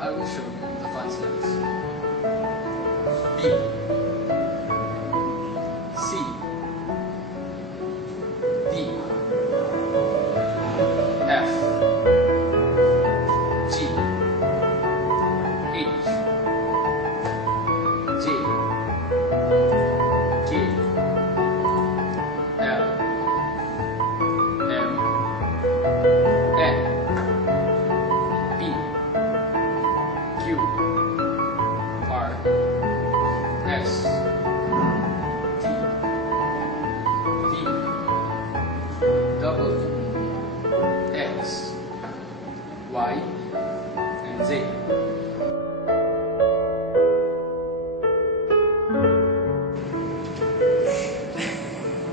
I will show you the consonants. B, C, D, F, G, H, J, K, L, M, N, P, Q, R, S, T, V, W, X, Y, and Z.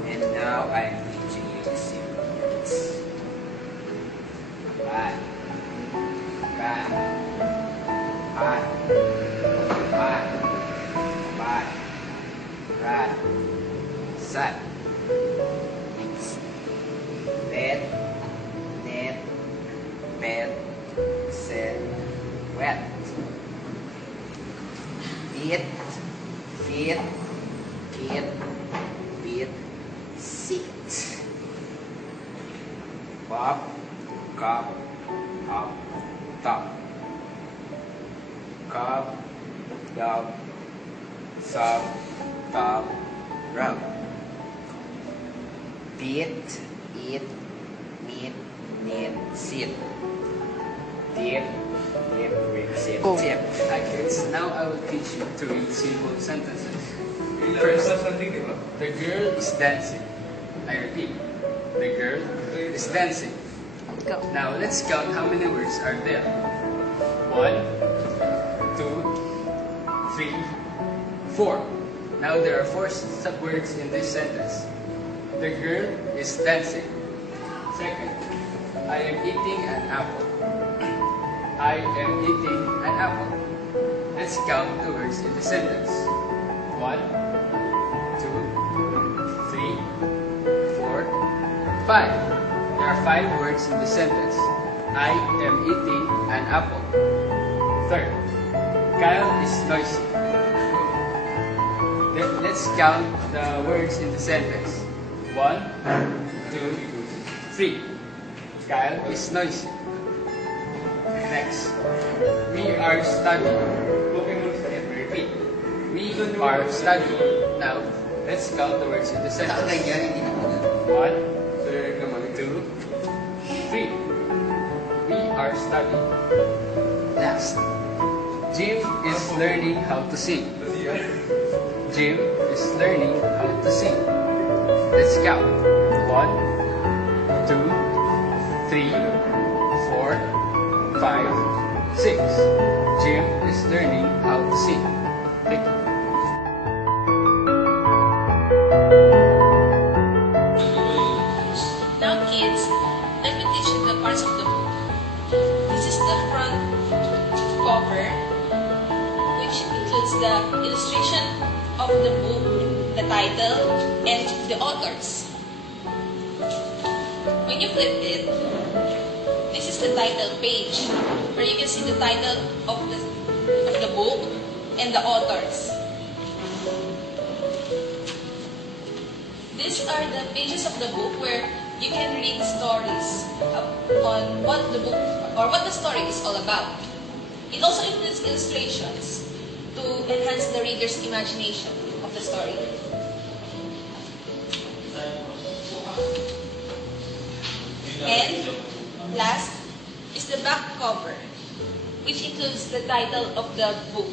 And now I'm teaching you simple words. Rat, rat, hat, bat, rat, sat, bed, net, bed, set, wet, beat, feet, kid, beat, seat, pop, cup, up, top, cup, dub, sub, top, rub, beat, eat, meet, knit, sit, dip, dip, rip, sit, Oh. tip. Hi kids, now I will teach you to read simple sentences. First, the girl is dancing. I repeat, the girl is dancing. Go. Now let's count how many words are there. 1, 2, 3, 4. Now there are 4 words in this sentence. The girl is dancing. Second, I am eating an apple. I am eating an apple. Let's count the words in the sentence. 1, 2, 3, 4, 5. There are 5 words in the sentence. I am eating an apple. Third, Kyle is noisy. Let's count the words in the sentence. 1, 2, 3. Kyle is noisy. Next, we are studying. Repeat. We are studying. Now, let's count the words in the sentence. 1, 2, 3. We are studying. Last, Jim is learning how to sing. Jim is learning how to sing. Let's count. 1, 2, 3, 4, 5, 6. Jim is learning how to sing. Thank you. Now kids, let me teach you the parts of the book. This is the front cover, which includes the illustration of the book, the title, and the authors. When you flip it, this is the title page, where you can see the title of the book and the authors. These are the pages of the book where you can read stories on what the book or what the story is all about. It also includes illustrations to enhance the reader's imagination of the story. And last is the back cover, which includes the title of the book.